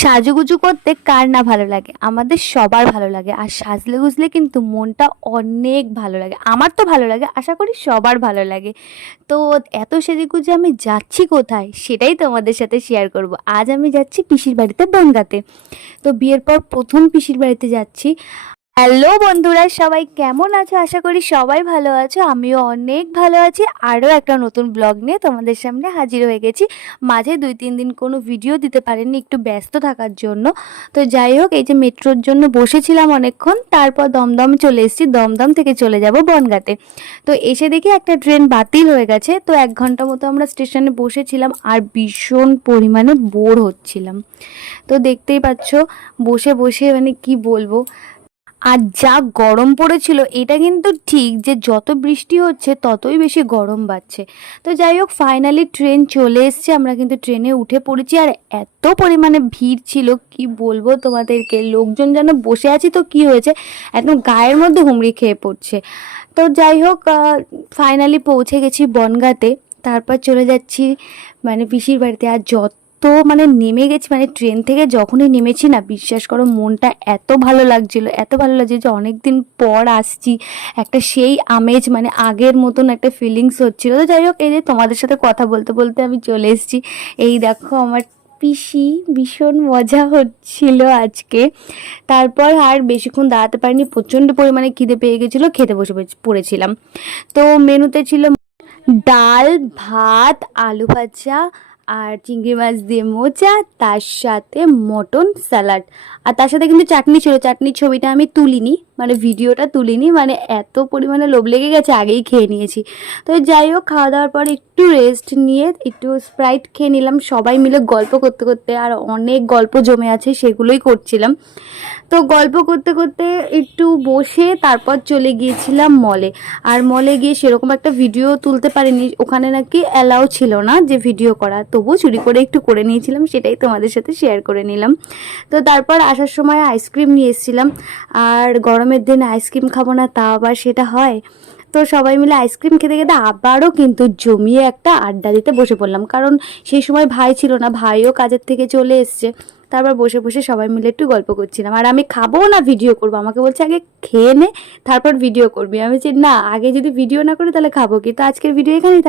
সাজুগুজু করতে কার না ভালো লাগে, আমাদের সবার ভালো লাগে। আর সাজলে গুজলে কিন্তু মনটা অনেক ভালো লাগে, আমার তো ভালো লাগে, আশা করি সবার ভালো লাগে। তো এত সেজে গুজে আমি যাচ্ছি কোথায় সেটাই তোমাদের সাথে শেয়ার করব। আজ আমি যাচ্ছি পিসির বাড়িতে বনগাঁতে। তো বিয়ের পর প্রথম পিসির বাড়িতে যাচ্ছি। হ্যালো বন্ধুরা, সবাই কেমন আছো? আশা করি সবাই ভালো আছো, আমিও অনেক ভালো আছি। আরও একটা নতুন ব্লগ নিয়ে তোমাদের সামনে হাজির হয়ে গেছি। মাঝে 2-3 দিন কোনো ভিডিও দিতে পারিনি, একটু ব্যস্ত থাকার জন্য। তো যাই হোক, এই যে মেট্রোর জন্য বসেছিলাম অনেকক্ষণ, তারপর দমদম চলে এসেছি। দমদম থেকে চলে যাব বনগাঁতে। তো এসে দেখি একটা ট্রেন বাতিল হয়ে গেছে। তো 1 ঘন্টা মতো আমরা স্টেশনে বসেছিলাম আর ভীষণ পরিমাণে বোর হচ্ছিলাম। তো দেখতেই পাচ্ছ, বসে বসে মানে কি বলবো। আর যা গরম পড়েছিল, এটা কিন্তু ঠিক যে যত বৃষ্টি হচ্ছে ততই বেশি গরম বাড়ছে। তো যাই হোক, ফাইনালি ট্রেন চলে এসছে, আমরা কিন্তু ট্রেনে উঠে পড়েছি। আর এত পরিমাণে ভিড় ছিল, কি বলবো তোমাদেরকে, লোকজন যেন বসে আছি তো কি হয়েছে, একদম গায়ের মধ্যে হুমড়ি খেয়ে পড়ছে। তো যাই হোক, ফাইনালি পৌঁছে গেছি বনগাঁতে। তারপর চলে যাচ্ছি মানে পিসির বাড়িতে। আর তো মানে নেমে গেছি, মানে ট্রেন থেকে যখনই নেমেছি না, বিশ্বাস করো মনটা এত ভালো লাগছিল, এত ভালো লাগছিল যে অনেক দিন পর আসছি। একটা সেই আমেজ, মানে আগের মতন একটা ফিলিংস হচ্ছিল। তো যাই হোক, এই যে তোমাদের সাথে কথা বলতে বলতে আমি চলে এসেছি। এই দেখো আমার পিসি, ভীষণ মজা হচ্ছিল আজকে। তারপর আর বেশিক্ষণ দাঁড়াতে পারিনি, প্রচণ্ড পরিমাণে খিদে পেয়ে গেছিলো, খেতে বসে পড়েছিলাম। তো মেনুতে ছিল ডাল, ভাত, আলু ভাজা আর চিংড়ি মাছ দিয়ে মোচা, তার সাথে মটন স্যালাড। আর তার সাথে কিন্তু চাটনি ছিল। চাটনির ছবিটা আমি তুলিনি, মানে ভিডিওটা তুলিনি, মানে এত পরিমাণে লোভ লেগে গেছে, আগেই খেয়ে নিয়েছি। তো যাই হোক, খাওয়া দাওয়ার পর একটু রেস্ট নিয়ে একটু স্প্রাইট খেয়ে নিলাম সবাই মিলে গল্প করতে করতে। আর অনেক গল্প জমে আছে, সেগুলোই করছিলাম। তো গল্প করতে করতে একটু বসে তারপর চলে গিয়েছিলাম মলে। আর মলে গিয়ে সেরকম একটা ভিডিও তুলতে পারিনি, ওখানে নাকি অ্যালাউ ছিল না যে ভিডিও করা, তবুও চুরি করে একটু করে নিয়েছিলাম, সেটাই তোমাদের সাথে শেয়ার করে নিলাম। তো তারপর আসার সময় আইসক্রিম নিয়ে এসেছিলাম। আর গরমের দিনে আইসক্রিম খাবো না, তা আবার সেটা হয়? তো সবাই মিলে আইসক্রিম খেতে খেতে আবারও কিন্তু জমিয়ে একটা আড্ডা দিতে বসে পড়লাম, কারণ সেই সময় ভাই ছিল না, ভাইও কাজের থেকে চলে এসছে। তারপর বসে বসে সবাই মিলে একটু গল্প করছিলাম। আর আমি খাবো না ভিডিও করবো, আমাকে বলছে আগে খেয়ে নে তারপর ভিডিও করবি। আমি বলছি না, আগে যদি ভিডিও না করি তাহলে খাবো কি। তো আজকের ভিডিও এখানেই থাক।